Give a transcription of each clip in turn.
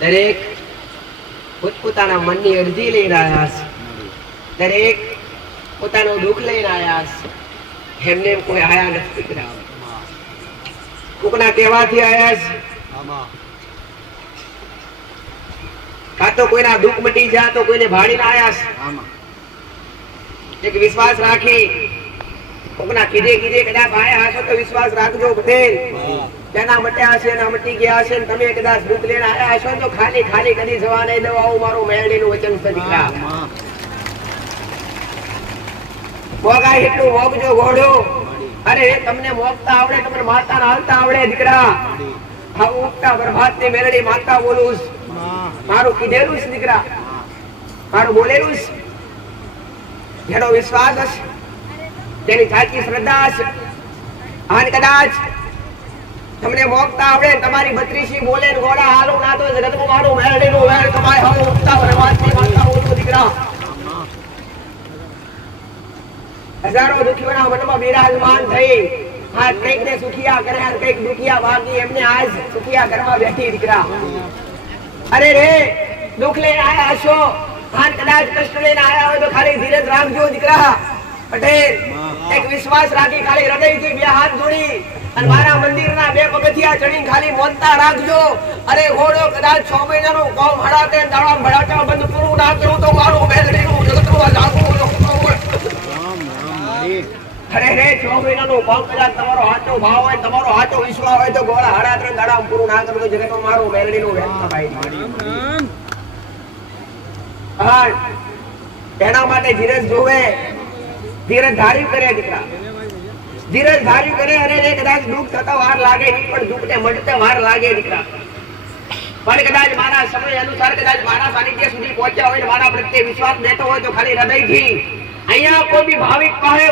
દરેક પોતપોતાના મનની અરજી લઈને આવ્યા છે, દરેક પોતાનું દુઃખ લઈને આવ્યા છે, એમને કોઈ આયા નથી, કોકના કહેવાથી આવ્યા છે, કાં તો કોઈના દુઃખ મટી જાય તો કોઈને ભાડીને આવ્યા છે, એક વિશ્વાસ રાખી કોકના કીધે કદાચ આયા હશો તો વિશ્વાસ રાખજો પટેલ, તેના મટ્યા હશે એના મટી ગયા હશે, તમે કદાચ દુઃખ લઈને આવ્યા હશો તો ખાલી ખાલી કદી જવા નહીં દો, આવું મારું મેરડીનું વચન છે દીકરા. મોગા એટલું મોગજો ઘોડો, અરે તમને મોગતા આવડે, તમને માતા હાલતા આવડે દીકરા, હા ઉગતા પ્રભાત ની મેરડી માતા બોલું, મારું કીધેલું છે દીકરા, મારું બોલેલું છે, જેનો વિશ્વાસ હશે તેની સાચી શ્રદ્ધા હશે, અને કદાચ તમને મોગતા આવડે, તમારી બત્રીસી બોલે ગોળા હાલું ના તો જગતમાં મારું મેરડીનું વેર તમારે હવે ઉગતા પ્રભાતની માતા બોલું દીકરા. હજારો દુખીઓના મનમાં બિરાજમાન થઈ, આ કઈક ને સુખિયા કરે, કઈક દુખિયા ભાગી, એમને આજ સુખિયા કરવા બેઠી દીકરા. અરે રે દુઃખ લઈને આયા હશો, અને કદાચ કષ્ટ લઈને આયા હોય તો ખાલી ધીરજ રાખજો દીકરા. પટેલ એક વિશ્વાસ રાખી ખાલી હૃદયથી બે હાથ જોડી અને મારા મંદિરના બે પગથિયા ચડી ખાલી મોનતા રાખજો. અરે ઘોડો કદાચ 6 મહિનાનું કોમ હડાતે દાડા ભડાકા બંધ પૂરું ના કરું તો મારું મેલડીનું જગતમાં લાગુ. અરે રે 6 મહિનાનું કોમ કદાચ તમારો હાચો ભાવ હોય, તમારો હાચો વિશ્વાસ હોય તો ગોળા હડાતે દાડા પૂરું ના કરું તો જગતમાં મારું મેલડીનું વ્યક્ત થાય. એના માટે ધીરજ જોવે, ધીરજ ધાર્યું કરે દીકરા, ધીરજ ધાર્યું કરે. અરે કદાચ દુઃખ થતા વાર લાગે નહીં, પણ દુઃખ ને મટતે વાર લાગે દીકરા. પણ કદાચ મારા સમય અનુસાર કદાચ મારા સાનિધ્ય સુધી પહોંચ્યા હોય, મારા પ્રત્યે વિશ્વાસ બેઠો હોય તો ખાલી હૃદયથી અહીંયા કોઈ બી ભાવિક પાસે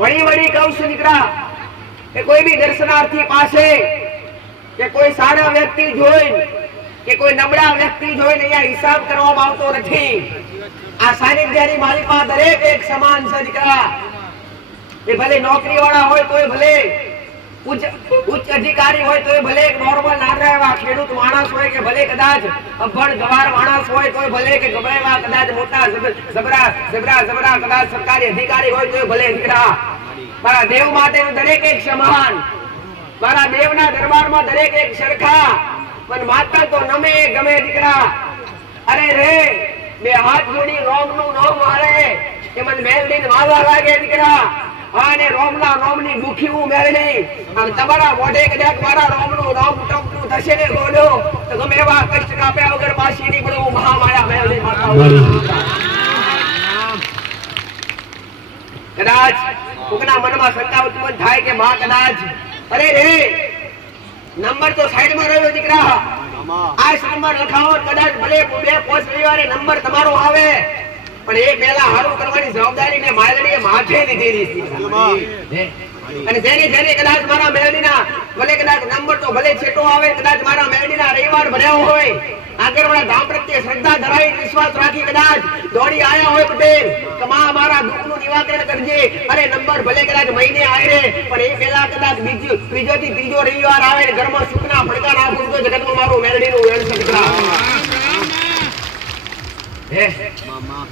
વળી કહું છું દીકરા, કે કોઈ બી દર્શનાર્થી પાસે કે કોઈ સારા વ્યક્તિ જોઈને કે કોઈ નબળા વ્યક્તિ જોઈને અહીંયા હિસાબ કરવામાં આવતો નથી. આ સાનિધ્યની માલિકા દરેક એક સમાન છે દીકરા. એ ભલે નોકરી વાળા હોય તોય ભલે, ઉચ્ચ અધિકારી હોય તોય ભલે, એક નોર્મલ નાના એવા ખેડૂત માણસ હોય કે ભલે કદાચ અભણ ગવાર માણસ હોય તોય ભલે, કે ગમે એવા કદાચ મોટા જબરા કદાચ સરકારી અધિકારી હોય તોય ભલે દીકરા. મારા દેવ માટે દરેક એક સમાન, મારા દેવના દરબારમાં દરેક એક સરખા, પણ માતા તો નમે ગમે દીકરા. અરે રે બે હાથ જોડી રોમનું નામ મારે કે મને મેલડીને વાવા લાગે દીકરા. અને રોમના નામની મુખી હું મેળવી અને તમારા મોઢે કદાચ મારા રોમનું નામ ટપકું થશે ને ગોડો તો ગમે એવા કષ્ટ કાપ્યા વગર પાછી નીકળું મહામાયા મેળવી માતા. કદાચ કોકના મનમાં શંકા ઉત્પન્ન થાય કે માં કદાચ, અરે રે નંબર તો સાઈડમાં રહ્યો દીકરા, આ નંબર લખાવો કદાચ ભલે 2-5 રવિવારે નંબર તમારો આવે, પણ એ પહેલા હારું કરવાની જવાબદારી ને માલડીએ માથે લીધેલી છે. અને જેને કદાચ મારા મેલડીના ભલે કદાચ નંબર તો ભલે છેટો આવે, કદાચ મારા મેલડીના રવિવાર ભર્યા હોય, આગળવાળા ધામ પ્રત્યે શ્રદ્ધા ધરાવી વિશ્વાસ રાખી કદાચ દોડી આયા હોય પટેલ કે માં મારા દુઃખનું નિવારણ કરજે. અરે નંબર ભલે કદાચ મહિને આવે, પણ એ પહેલા કદાચ બીજો થી ત્રીજો રવિવાર આવે ને ઘરમાં સુખના ફડકા ના ફૂટતો જગતમાં મારું મેલડીનું વેણ દીકરા.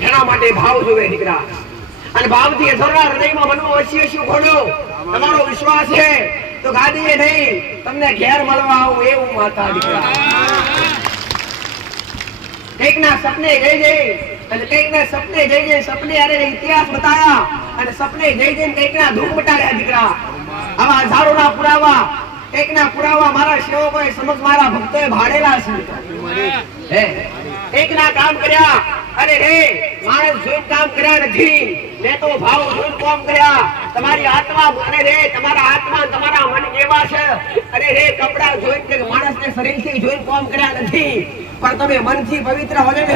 એના માટે ભાવ જોવે દીકરા, અને ભાવથી અધોરા હૃદયમાં મનમાં વસ્યું ઘોડો તમારો વિશ્વાસ છે તો ગાદીએ નહીં તમને ઘેર મળવા આવું એવું માતા દીકરા. કઈક ના સપને જઈ અને કઈક ના સપને જઈ સપને અરે ઇતિહાસ બતાયા અને સપને જઈ કઈક ના દુઃખ મટાડ્યા દીકરા. આવા હજારો ના પુરાવા, કઈક ના પુરાવા મારા સેવકોએ સમક્ષ મારા ભક્તોએ ભાડેલા છે. એક ના કામ કર્યા, અરે રે માણસ જોઈને કામ કર્યા નથી, મેં તો ભાવ જોઈને કામ કર્યા. તમારી આત્મા, અરે રે તમારા આત્મા તમારા મન કેવા છે, અરે રે કપડા જોઈને માણસને શરીરથી જોઈને કામ કર્યા નથી, પણ તમે મનથી પવિત્ર હો ને,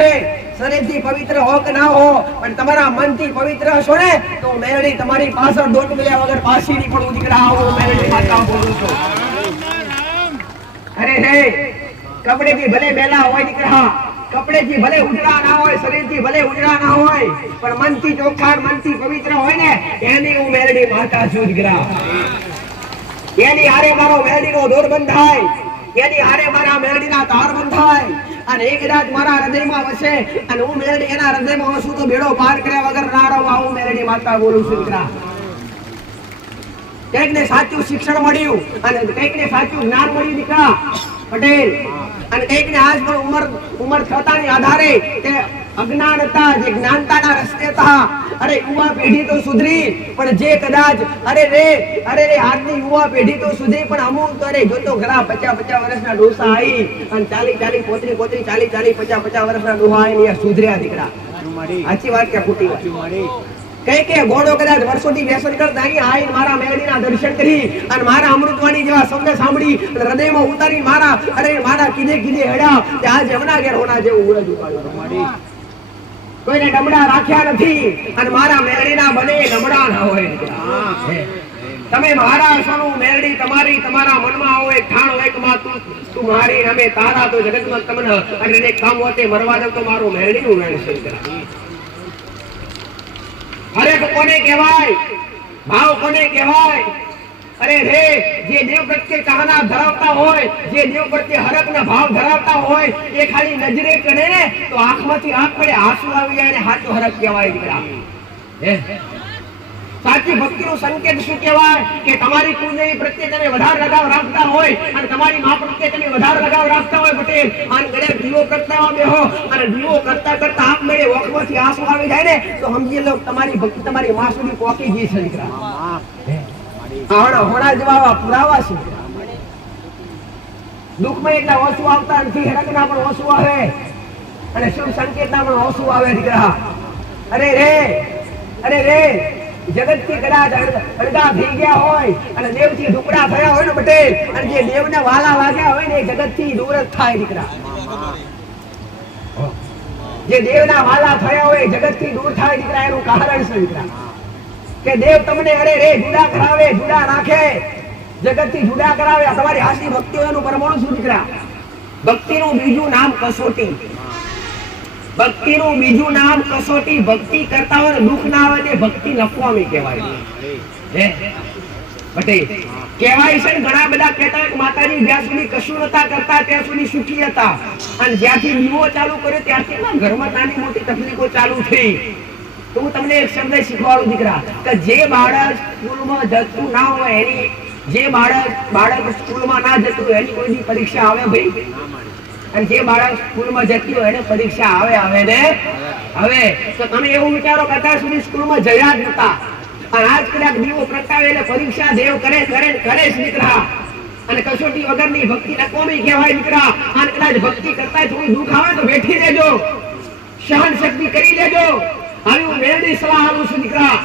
શરીરથી પવિત્ર હો કે ના હો, પણ તમારા મનથી પવિત્ર હશો ને તો મેરડી તમારી પાછળ દોટ મળ્યા વગર પાછી નહીં પડું દીકરા. આવો મેરડી માતા બોલું છું. અરે રે કપડેથી ભલે બેલા હોય દીકરા, કપડેથી ભલે ઉજળા ના હોય, શરીરથી ભલે ઉજળા ના હોય, પણ મનથી ચોખ્ખા, મનથી પવિત્ર હોય ને એની હું મેરડી માતા છું દીકરા. એની હારે મારો મેરડીનો દોર બંધાય, એની હારે મારા મેરડીના તાર બંધાય અને એક રાત મારા હૃદયમાં વસે અને હું મેરડી એના હૃદયમાં વસું તો બેડો પાર કર્યા વગર ના રહું. હું મેરડી માતા બોલું છું દીકરા. કઈક ને સાચું શિક્ષણ મળ્યું અને કઈક ને સાચું જ્ઞાન મળ્યું દીકરા પટેલ. અને કઈક ને આજ પણ ઉંમર થતાની આધારે તે અજ્ઞાન હતા, જે જ્ઞાનતાના રસ્તે હતા. અરે યુવા પેઢી તો સુધરી પણ જે કદાચ અરે રે આજની યુવા પેઢી તો સુધરી પણ અમુક તો અરે જોતો ઘણા 50 વર્ષના ડોસા આવી અને 40 પોતરી 40 50 વર્ષના ડોહા આવીને સુધર્યા દીકરા. સાચી વાત કે ખોટી વાત? કઈ કે ઘોડો કદાચ વર્ષોથી વ્યસન કરતા અહીં આવીને મારા મેરડીના દર્શન કરી અને મારા અમૃતવાણી જેવા શબ્દ સાંભળી અને હૃદયમાં ઉતારી મારા કીધે હેડા તે આ જમના ઘેર હોના જેવું ઉરજ ઉપાડ્યું. કોઈને ડમડા રાખ્યા નથી અને મારા મેરડીના બને ડમડા ના હોય. તમે મારા સોનું મેરડી તમારી તમારા મનમાં હોય ઠાણ હોય કે માં તું મારી અમે તારા તો જગતમાં તમને અને કામ હોતે મરવા દઉં તો મારું મેરડી નું વેણ છે. હરેક કોને કહેવાય? ભાવ કોને કહેવાય? અરે રે જે દેવ પ્રત્યે ચાહના ધરાવતા હોય, જે દેવ પ્રત્યે હરકના ભાવ ધરાવતા હોય એ ખાલી નજરે કરે ને તો આંખમાંથી આંખ પડે આંસુ આવી જાય ને સાચો હરક કહેવાય દીકરા. સાચી ભક્તિનો સંકેત શું કહેવાય? કે તમારી કુળદેવી પ્રત્યે તમે વધારે લગાવ રાખતા હોય અને તમારી મા પ્રત્યે તમે વધારે લગાવ રાખતા હોય પટેલ અને ગળે દીવો કરતા બેહો અને દીવો કરતા કરતા આપ મેળે ઓખમાંથી આંસુ આવી જાય ને તો સમજી લો તમારી ભક્તિ તમારી મા સુધી પહોંચી ગઈ છે દીકરા. હોણા જેવા પુરાવા છે. દુઃખમાં એટલા ઓછું આવતા નથી, હરકના પણ ઓછું આવે અને શુભ સંકેતના પણ ઓછું આવે દીકરા. અરે રે જગતથી કદાચ અડગા થઈ ગયા હોય અને દેવથી ટુકડા થયા હોય ને પટેલ અને જે દેવને વાલા લાગ્યા હોય ને એ જગતથી દૂર જ થાય દીકરા. જે દેવના વાલા થયા હોય જગતથી દૂર થાય દીકરા. એનું કારણ છે દીકરા કે દેવ તમને અરે રે જુદા કરાવે, જુદા રાખે, જગતથી જુદા કરાવે. તમારી હાસી ભક્તિ એનું પરમાણુ શું દીકરા? ભક્તિનું બીજું નામ કસોટી. ભક્તિનું બીજું નામ કસોટી. ભક્તિ કરતા હોય દુઃખ ના આવે તે ભક્તિ નફવામી કહેવાય. પટેલ કહેવાય છે ઘણા બધા કહેતા કે માતાજી જ્યાં સુધી કશું નતા કરતા ત્યાં સુધી સુખી હતા અને જ્યાંથી દીવો ચાલુ કર્યો ત્યારથી ઘરમાં નાની મોટી તકલીફો ચાલુ થઈ. તો હું તમને એક શબ્દ શીખવાડું દીકરા કે જે બાળક સ્કૂલમાં જતું ના હોય એની જે બાળક સ્કૂલમાં ના જતું હોય એની કોઈ પરીક્ષા આવે ભાઈ? અને જે બાળક સ્કૂલમાં જતી હોય એને પરીક્ષા આવે ને હવે તો તમે એવું વિચારો કે અત્યાર સુધી સ્કૂલમાં જયા જ નતા અને આજ કદાચ દીવો પ્રગટાવે એટલે પરીક્ષા દેવ કરે જ દીકરા. અને કસોટી વગરની ભક્તિ નકોમી કહેવાય દીકરા. અને કદાચ ભક્તિ કરતા થોડું દુઃખ આવે તો બેઠી રહેજો, સહન શક્તિ કરી લેજો. આવી હું મેરડી સલાહ આપું છું દીકરા.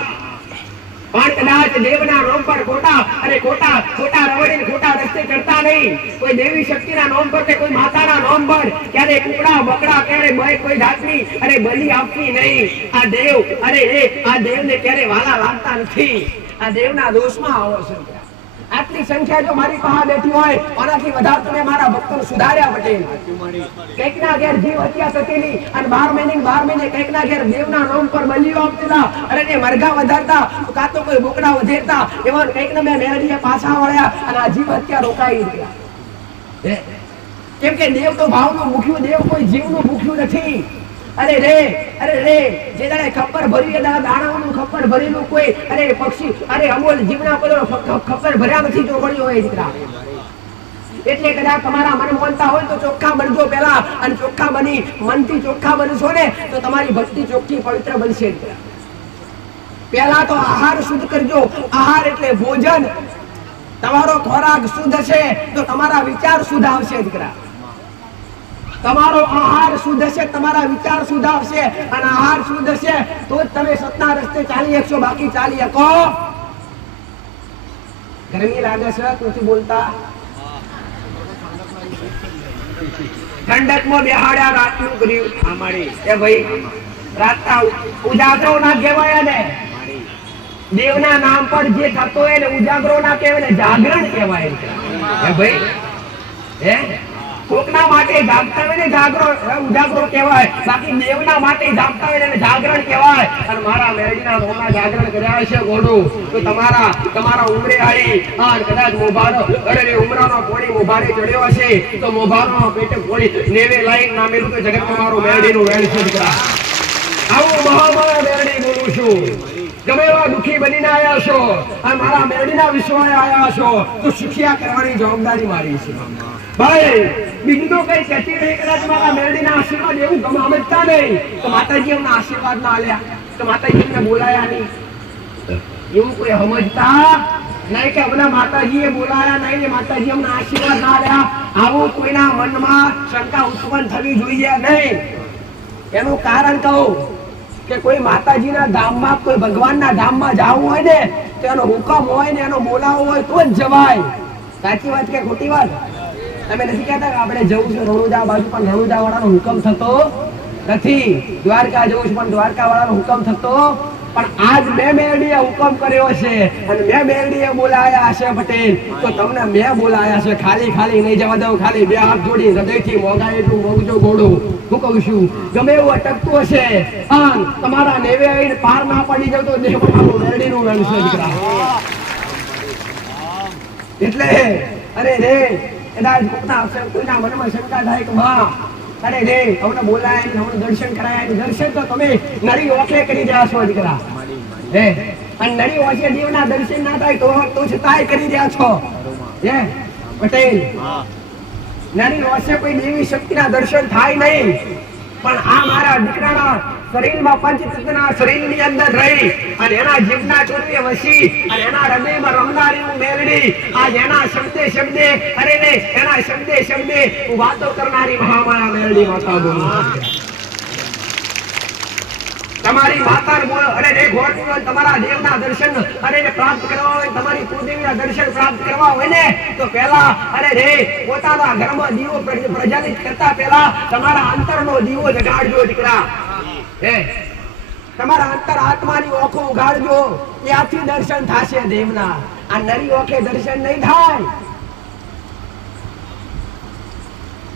પણ કદાચ દેવના નામ પર ખોટા રવડીને ખોટા રસ્તે ચડતા નહીં. કોઈ દેવી શક્તિના નામ પર કે કોઈ માતાના નામ પર ક્યારે કુકડા બકડા ક્યારે કોઈ જાતની બલિ આપવી નહીં. આ દેવને ક્યારે વાલા લાગતા નથી. આ દેવના દોષમાં આવો છો. આટલી સંખ્યા જો મારી પાસે બેઠી હોય આનાથી વધારે તમે મારા ભક્તોને સુધાર્યા પટેલ. કઈકના ઘેર જીવ હત્યા થતી અને 12 મહિને કઈકના ઘેર દેવના નામ પર બલિઓ આપતા અને તે મરઘા વધારતા કાં તો કોઈ બોકડા વધેરતા એવા કઈકને મેં મેરડીએ પાછા વળ્યા અને આ જીવ હત્યા રોકાઈ ગયા. કેમ કે દેવ તો ભાવનું ભૂખ્યું, દેવ કોઈ જીવનું ભૂખ્યું નથી. અરે રે જે દાડે ખપ્પર ભરી દાણાઓનું ખપ્પર ભરેલું કોઈ પક્ષી અમોલ જીવના પદરો ખપ્પર ભર્યા નથી જો મળ્યો હોય દીકરા. એટલે કદાચ તમારા મન મોનતા હોય તો ચોખ્ખા બનજો પેલા અને ચોખ્ખા બની મનથી ચોખ્ખા બનશો ને તો તમારી ભક્તિ ચોખ્ખી પવિત્ર બનશે. પેલા તો આહાર શુદ્ધ કરજો. આહાર એટલે ભોજન. તમારો ખોરાક શુદ્ધ હશે તો તમારા વિચાર શુદ્ધ આવશે દીકરા. તમારો આહાર શુદ્ધ હશે, તમારા વિચાર શુદ્ધ આવશે અને આહાર શુદ્ધ હશે તો જ તમે સત્તા રસ્તે ચાલી શકશો, બાકી ચાલી શકો. ગરમી લાગે છે નથી બોલતા? ઠંડકમાં બેહાડ્યા રાતનું કર્યું અમારી એ ભાઈ રાતના ઉજાગરો ના કહેવાય ને દેવના નામ પર જે થતો હોય ને ઉજાગરો ના કહેવાય ને જાગરણ કહેવાય. ભાઈ કોકના માટે જાગતા હોય ને ઉજાગરો કહેવાય, બાકી દેવના માટે જાગતા હોય ને જાગરણ કહેવાય. અને મારા મેરડીના રોમના જાગરણ કર્યા છે ગોડું તો તમારા ઉમરે આવી અને કદાચ મોભારો અરે ઉમરાનો પોણી મોભારે ચડ્યો હશે તો મોભારો પેટે પોણી નેવે લાઈન નામેલું તો જગતમાં મારું મેરડીનું વેણ છે દીકરા. આવું મહામારા મેરડી બોલું છું. ગમે એવા દુઃખી બનીને આવ્યા છો અને મારા મેરડીના વિશ્વાએ આવ્યા છો તો સુખિયા કરવાની જવાબદારી મારી છે ભાઈ. બીજું તો કઈ કહેતી નહીં. કદાચ મારા મેરડીના આશીર્વાદ એવું સમજતા નહીં તો માતાજી એમના આશીર્વાદ ના આલ્યા તો માતાજી એમને બોલાયા નહીં એવું કોઈ સમજતા નહીં કે હમણાં માતાજીએ બોલાયા નહીં ને માતાજી એમના આશીર્વાદ ના આલ્યા આવું કોઈના મનમાં શંકા ઉત્પન્ન થવી જોઈએ નહીં. એનું કારણ કહું કે કોઈ માતાજીના ધામમાં કોઈ ભગવાનના ધામમાં જવું હોય ને તો એનો હુકમ હોય ને એનો બોલાવો હોય તો જ જવાય. સાચી વાત કે ખોટી વાત? તમે નથી કહેતા કે આપણે જવું છે રણુજા બાજુ પણ રણુજા વાળાનો હુકમ થતો નથી, દ્વારકા જવું છે પણ દ્વારકા વાળાનો હુકમ થતો. પણ આજ મેં મેરડીએ હુકમ કર્યો છે અને મેં મેરડીએ બોલાયા છે પટેલ તો તમને મેં બોલાયા છે. ખાલી નહીં જવા દઉં. ખાલી બે હાથ જોડી હૃદયથી મોગા એટલું મોગજો ગોળું હું કહું છું. ગમે એવું અટકતું હશે અને તમારા નેવે આવીને પાર ના પડી જાવ તો દેવનું મેરડીનું વેણ છે દીકરા. એટલે અરે રે કદાચ કોઈના મનમાં શંકા થાય કે માં અરે રે હમણાં બોલાય હમણાં દર્શન કરાયા દર્શન તો તમે નરી ઓખે કરી રહ્યા છો દીકરા. હે અને નરી ઓખે દેવના દર્શન ના થાય તો છતાંય કરી રહ્યા છો હે પટેલ. નરી ઓખે કોઈ દેવી શક્તિના દર્શન થાય નહીં પણ આ મારા દીકરાના શરીરમાં પંચતત્વના શરીરની અંદર રહી અને એના જીભના ચોરવીએ વસી અને એના હૃદયમાં રમનારી હું મેલડી આજ એના શબ્દે અરે ને એના શબ્દે હું વાતો કરનારી મહામાયા મેલડી માતા બોલું. તમારી માતા બોલો અરે રે ઘોડ તમારા દેવના દર્શન અરે પ્રાપ્ત કરવા હોય તમારી કુળદેવીના દર્શન પ્રાપ્ત કરવા હોય ને તો પહેલા અરે રે પોતાના ઘરમાં દીવો પ્રજ્વલિત કરતા પહેલા તમારા અંતરનો દીવો જગાડજો દીકરા. તમારા અંતર આત્માની ઓખો ઉગાડજો ત્યાંથી દર્શન થશે દેવના. આ નરી ઓખે દર્શન નહીં થાય.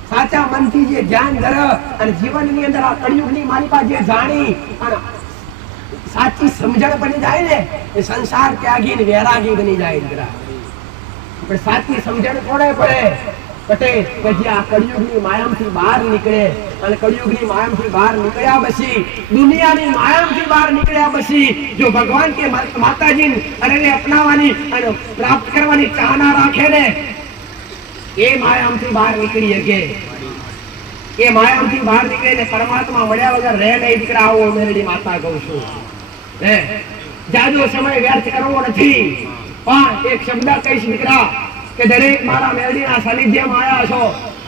સાચા મનથી જે ધ્યાન ધરે અને જીવનની અંદર આ કળિયુગની માલિકા જે જાણી અને સાચી સમજણ પડી જાય ને એ સંસાર ત્યાગી ને વૈરાગી બની જાય દીકરા. પણ સાચી સમજણ કોને પડે પટેલ કે જે આ કળિયુગની માયામથી બહાર નીકળે અને કળિયુગની માયામથી બહાર નીકળ્યા પછી દુનિયાની માયામથી બહાર નીકળ્યા પછી જો ભગવાન કે માતાજી અને અપનાવવાની અને પ્રાપ્ત કરવાની ચાહના રાખે ને એ માયામથી બહાર નીકળી શકે. એ માયામથી બહાર નીકળે ને પરમાત્મા મળ્યા વગર રહે નહીં દીકરા. આવો મેરડી માતા કહું છું. હે જાજો સમય વ્યર્થ કરવો નથી પણ એક શબ્દ કહીશ દીકરા કે દરેક મારા મેરડીના સાનિધ્યમાં આવ્યા છો.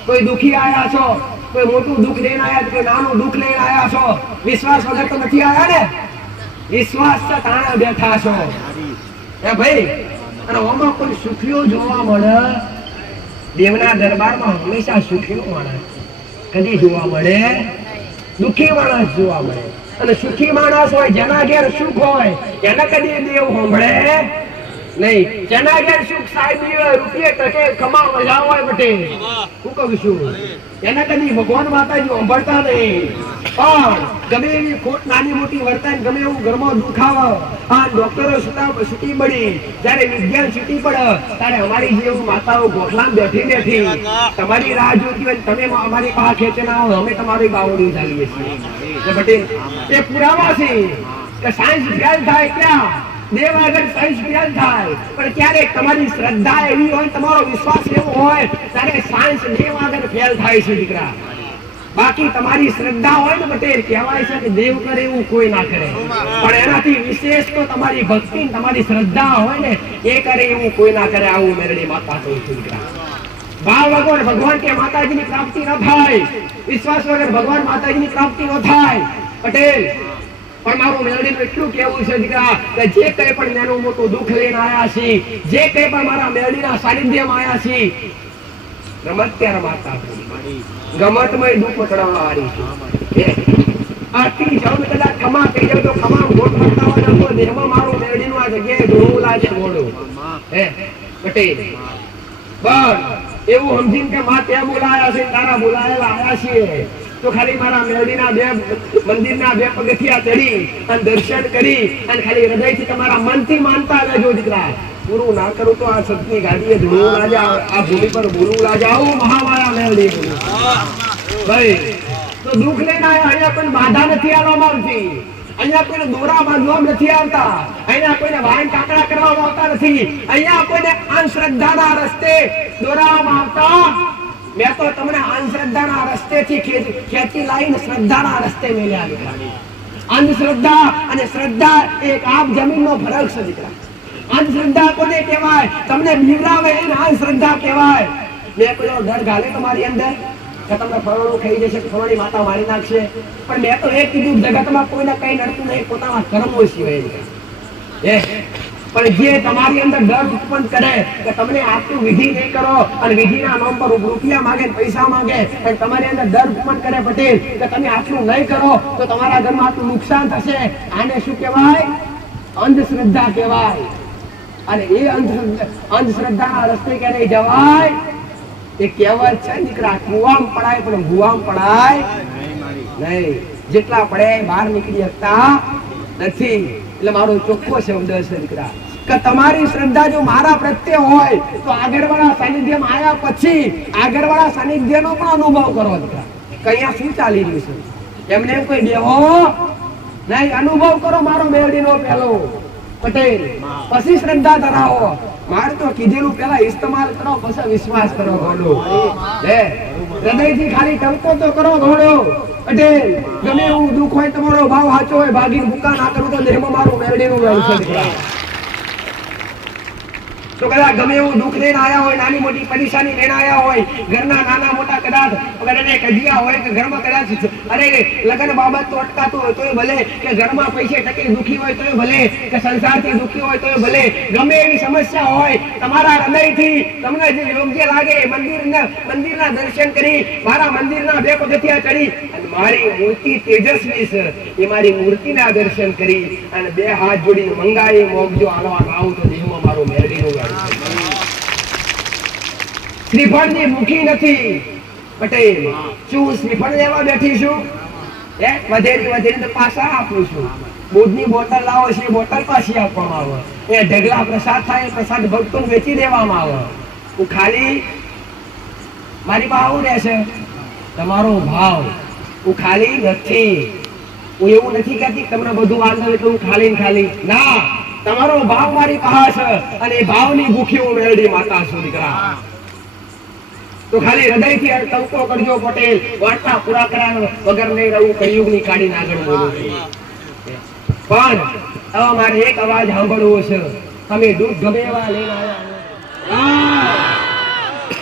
કોઈ દુખી આવ્યા છો, કોઈ મોટું દુઃખ લઈને આવ્યા, કોઈ નાનું દુઃખ લઈને આવ્યા છો. વિશ્વાસ વગર તો નથી આવ્યા ને. વિશ્વાસ તો તાણા બેઠા છો હે ભાઈ. અને ઓમાં કોઈ સુખીઓ જોવા મળે દેવના દરબારમાં હંમેશા સુખીઓ માણસ કદી જોવા મળે દુઃખી માણસ જોવા મળે. અને સુખી માણસ હોય જેના ઘેર સુખ હોય એને કદી દેવ સાંભળે નહીં. જેના ઘેર સુખ સાહેબ રૂપિયે ટકે કમા મજા હોય બટે હું કહું છું એના કદી ભગવાન માતાજી સાંભળતા નહીં. પણ ગમે એવી ખોટ નાની મોટી વર્તાય ગમે એવું ઘરમાં દુઃખ આવે આ ડોક્ટરો છૂટી પડી જયારે વિજ્ઞાન છૂટી પડે ત્યારે અમારી જેવું માતાઓ ગોખલામાં બેઠી તમારી રાહ જોતી હોય તમે અમારી પાસે ખેંચના આવો અમે તમારી બાવડી ચાલીએ છીએ. એ પુરાવા છે કે સાયન્સ ફેલ થાય ક્યાં દેવ આગળ સાયન્સ ફેલ થાય પણ ક્યારેક તમારી શ્રદ્ધા એવી હોય તમારો વિશ્વાસ એવો હોય ત્યારે સાયન્સ દેવ આગળ ફેલ થાય છે દીકરા. બાકી તમારી શ્રદ્ધા હોય ને પટેલ કહેવાય છે કે દેવ કરે એવું કોઈ ના કરે પણ એનાથી વિશેષ તો તમારી ભક્તિ તમારી શ્રદ્ધા હોય ને એ કરે એવું કોઈ ના કરે. આવું મેરડી માતા કહું છું દીકરા. ભાવ વગર ભગવાન કે માતાજીની પ્રાપ્તિ ન થાય. વિશ્વાસ વગર ભગવાન માતાજીની પ્રાપ્તિ ન થાય પટેલ. પણ મારું મેરડીનું એટલું કેવું છે દીકરા કે જે કઈ પણ નાનું મોટું દુઃખ લઈને આવ્યા છે જે કઈ પણ મારા મેરડીના સાનિધ્યમાં આવ્યા છે રમત ત્યારે માતા ગમતમય દુઃખ ચડાવવાની છે. આથી જવ કદાચ ખમા કહી જાવ તો ખમા ગોળ કરતા હોય તો દેહમાં મારું મેરડીનું આ જગ્યાએ ધોળું લાગે ગોળું હે પટેલ. બસ એવું સમજીને કે માં ત્યાં બોલાયા છે, તારા બોલાયેલા આયા છીએ, તો ખાલી મારા મેરડીના બે મંદિરના બે પગથિયા ચડી અને દર્શન કરી અને ખાલી હૃદયથી તમારા મનથી માનતા રહેજો દીકરા. પૂરું ના કરું તો આ સતની ગાડીએ ધૂળું ના જાવ, આ ભૂમિ પર ભૂલું ના જાવ. મહામાયા મેરડી ભાઈ તો દુઃખ લઈને આવ્યા. અહીંયા કોઈ બાધા નથી આવવામાં આવતી, અહીંયા કોઈને દોરા બાંધવામાં નથી આવતા, અહીંયા કોઈને વાહન કાકડા કરવામાં આવતા નથી, અહીંયા કોઈને અંધશ્રદ્ધાના રસ્તે દોરાવામાં આવતા. મેં તો તમને અંધશ્રદ્ધાના રસ્તેથી ખેતી લાવીને શ્રદ્ધાના રસ્તે મેલ્યા દીકરા. અંધશ્રદ્ધા અને શ્રદ્ધા એક આપ જમીનનો ફરક છે દીકરા. અંધશ્રદ્ધા કોને કહેવાય? તમને બીવરાવે એને અંધશ્રદ્ધા કહેવાય. મેં કોઈ ડર ઘાલે તમારી અંદર કે તમને ફરવાનું ખાઈ જશે, ફરવાની માતા મારી નાખશે, પણ મેં તો એ કીધું જગતમાં કોઈને કઈ નડતું નહીં, પોતાના કર્મો સિવાય. પણ જે તમારી અંદર ડર ઉત્પન્ન કરે કે તમને આટલું વિધિ નહીં કરો અને વિધિના નામ પર રૂપિયા માંગે, પૈસા માંગે, પણ તમારી અંદર ડર ઉત્પન્ન કરે પટેલ કે તમે આટલું નહીં કરો તો તમારા ઘરમાં આટલું નુકસાન થશે, આને શું કહેવાય? અંધશ્રદ્ધા કહેવાય. અને એ અંધશ્રદ્ધાના રસ્તે કે નહીં જવાય. એ કહેવત છે દીકરા, કુવામ પડાય પણ ભુવામ પડાય નહીં. જેટલા પડે બહાર નીકળી શકતા નથી. એટલે મારો ચોખ્ખો શબ્દ છે દીકરા કે તમારી શ્રદ્ધા જો મારા પ્રત્યે હોય તો આગળવાળા સાનિધ્યમાં આવ્યા પછી આગળવાળા સાનિધ્યનો પણ અનુભવ કરો દીકરા કે અહીંયા શું ચાલી રહ્યું છે. એમને કોઈ બેહો નહીં, અનુભવ કરો મારો મેળડીનો પહેલો પટેલ, પછી શ્રદ્ધા ધરાવો. મારે તો કીધેલું પેલા ઇસ્તેમાલ કરો, પછી વિશ્વાસ કરો. ઘોડો હૃદયથી ખાલી ટંકો તો કરો. ઘોડો પટેલ ગમે એવું દુઃખ હોય, તમારો ભાવ સાચો હોય, ભાગીને ભૂકા ના કરું તો દેહમાં મારું મેરડીનું વેણ તો કદાચ ગમે એવું દુઃખ લઈને આયા હોય, નાની મોટી પરેશાની લઈને આયા હોય, ઘરના નાના મોટા કદાચ કજિયા હોય કે ઘરમાં કદાચ અરે લગ્ન બાબત તો અટકાતું હોય તોય ભલે, કે ઘરમાં પૈસે ટકે દુઃખી હોય તોય ભલે, કે સંસારથી દુઃખી હોય તોય ભલે, ગમે એવી સમસ્યા હોય, તમારા હૃદયથી તમને જે યોગ્ય લાગે મંદિરના દર્શન કરી, મારા મંદિરના બે પગથિયા ચડી અને મારી મૂર્તિ તેજસ્વી છે એ મારી મૂર્તિના દર્શન કરી અને બે હાથ જોડીને મંગાવી મોગજો આલવા આવું તો દેહમાં મારું મેરડીનું શ્રીફળની મુખી નથી પટેલ. શું શ્રીફળ લેવા બેઠી છું? વધેરી પાછા આપું છું. દૂધની બોટલ લાવો છે, બોટલ પાછી આપવામાં આવે. એ ઢગલા પ્રસાદ થાય, પ્રસાદ ભક્તોને વેચી દેવામાં આવે. હું ખાલી મારી પાસે આવું રહેશે તમારો ભાવ. હું ખાલી નથી, હું એવું નથી કહેતી તમને બધું વાંધો એટલે હું ખાલી ના, તમારો ભાવ મારી પાસે છે અને એ ભાવની ભૂખી હું મેરડી માતા છું દીકરા. તો ખાલી હૃદયથી ટંકો કરજો પટેલ, વાર્તા પૂરા કરાવ વગર નહીં રહું, કળિયુગની કાઢીને આગળ બોલું. પણ હવે મારે એક અવાજ સાંભળવો છે. તમે દૂધ ગમે એવા લઈને આવ્યા, રામ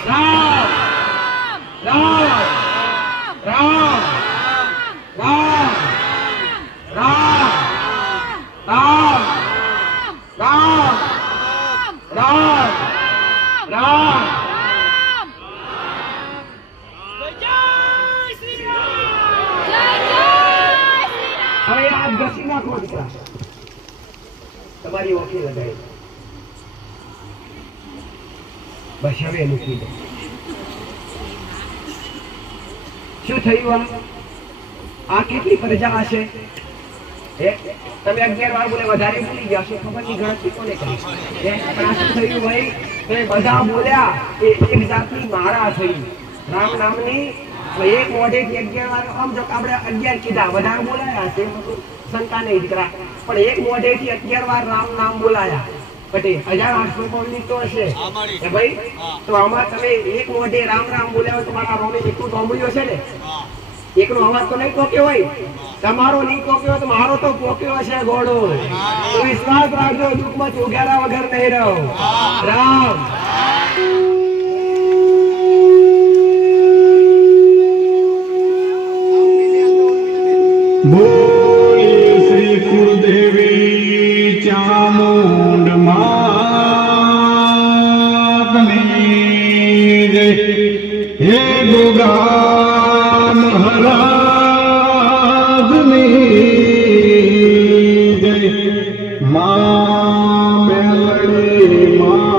રામ રામ રામ રામ રામ રામ રામ રામ હવે આ ઘસી નાખો દીકરા, તમારી ઓખી લગાવી બસ હવે મૂકી દો. શું થયું? આ કેટલી પ્રજા હશે? તમે 11 વાર બોલે, વધારે બોલી ગયા છો, ખબર ની ગણતરી કોને કરી? પણ આ શું થયું ભાઈ? તમે બધા બોલ્યા એ એક જાતની મારા થઈ રામ નામની. એક મોઢેથી 11 વાર આમ જો આપણે 11 કીધા, વધારે બોલાયા છે શંકા નહીં દીકરા, પણ એક મોઢેથી 11 વાર રામ નામ બોલાયા પટેલ. 1800 પૌની તો હશે ભાઈ. તો આમાં તમે એક મોઢે રામ રામ બોલ્યા હોય તો મારા રોમે એકલું ડોંબળ્યો છે ને, એકનો અવાજ તો નહીં પોક્યો હોય, તમારો નહીં પોક્યો તો મારો તો પોક્યો હશે ઘોડો. તો વિશ્વાસ રાખજો, દુઃખમાં ચોગ્યારા વગર નહીં રહો. રામ બોલી શ્રી કુળદેવી ચામુંડ માતની જય. હે ગોગા મહારાજની જય. મા મેલડી માતની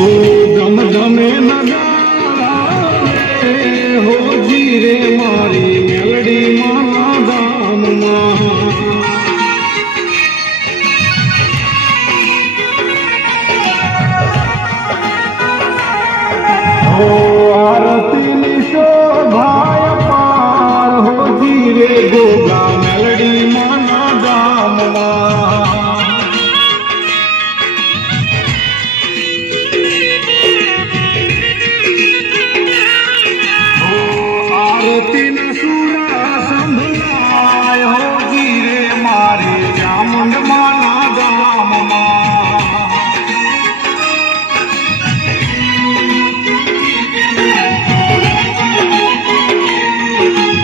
હો ગમ ગમે નગારા રે, હો જીરે મારી મેલડી માના ગામમાં. હો આરતીની શોભાય પાર, હો જીરે ગોગા મેલડી માના ગામમાં. આરતીના સુરા સંભળાય, હો જીરે મારે ચામુંડ માના ગામમાં.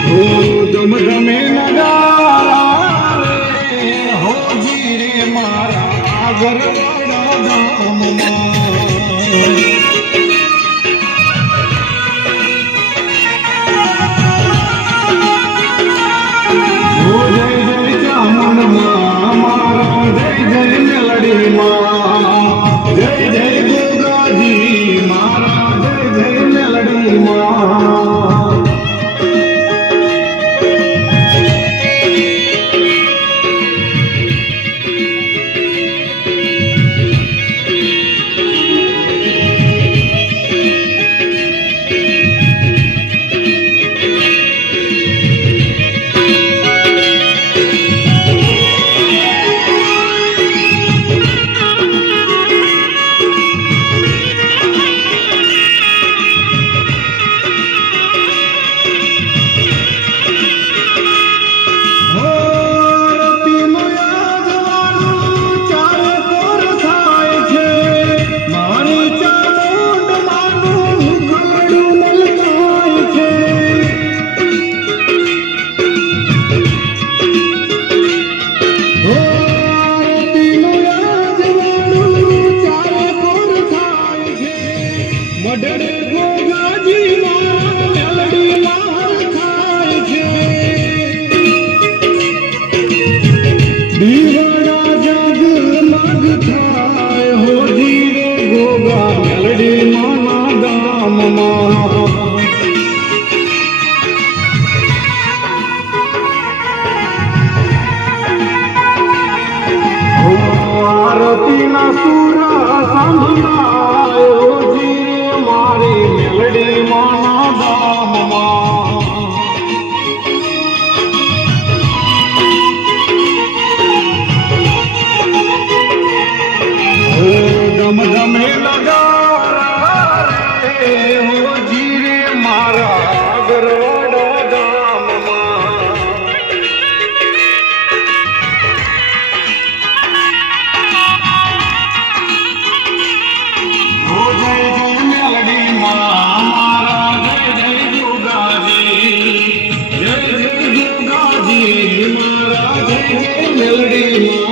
હો ગમ ગમે નગારા રે, હો જીરે મારા આગરવાડા ગામમાં. હો જય જય ચામુંડ માં મારા, જય જય મેલડી માં, જય જય ગોગાજી મારા, જય જય મેલડી માં. મઢડે ગોગાજી માં મેલડી માર ખાય છે. દીવાના જગમગ થાય, હો જીરે ગોગા મેલડી માના ગામમાં. હો આરતીના સુરા સંભળાય, હો જીરે મારી મેલડી માના ગામમાં. હો ગમ ગમે નગારા રે, હો જીરે મારા આગરવાડા ગામમાં. હો જય જય મેલડી માં મારા, જય જય ગોગાજી, જય જય ગોગાજી મારા, જય જય મેલડી માં.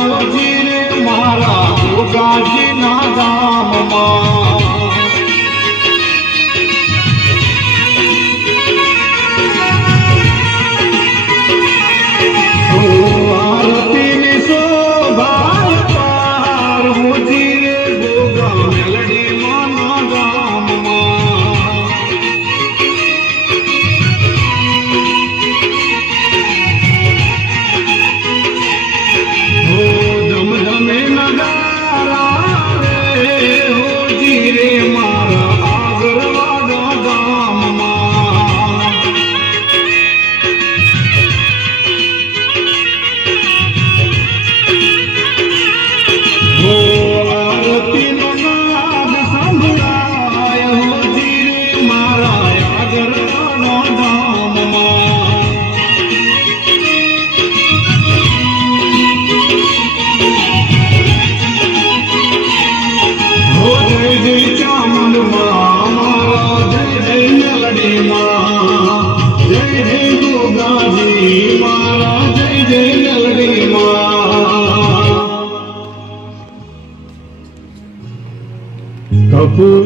હોજી રે મારા દુર્ગાજીના ધામમાં આરતીની શોભા પાર હોજી રે ગોગા મેલડી માના ગામમાં ધમધમે નગારા રે હોજી રે મારા આગરવાડા ગામમાં આરતીનો નાદ સંભળાય હોજી રે મારા આગરવાડા ગામમાં જય જય ચામુંડમાં મારા જય જય મેલડીમાં જય જય ગોગાજી મારા જય જય મેલડીમાં કપૂર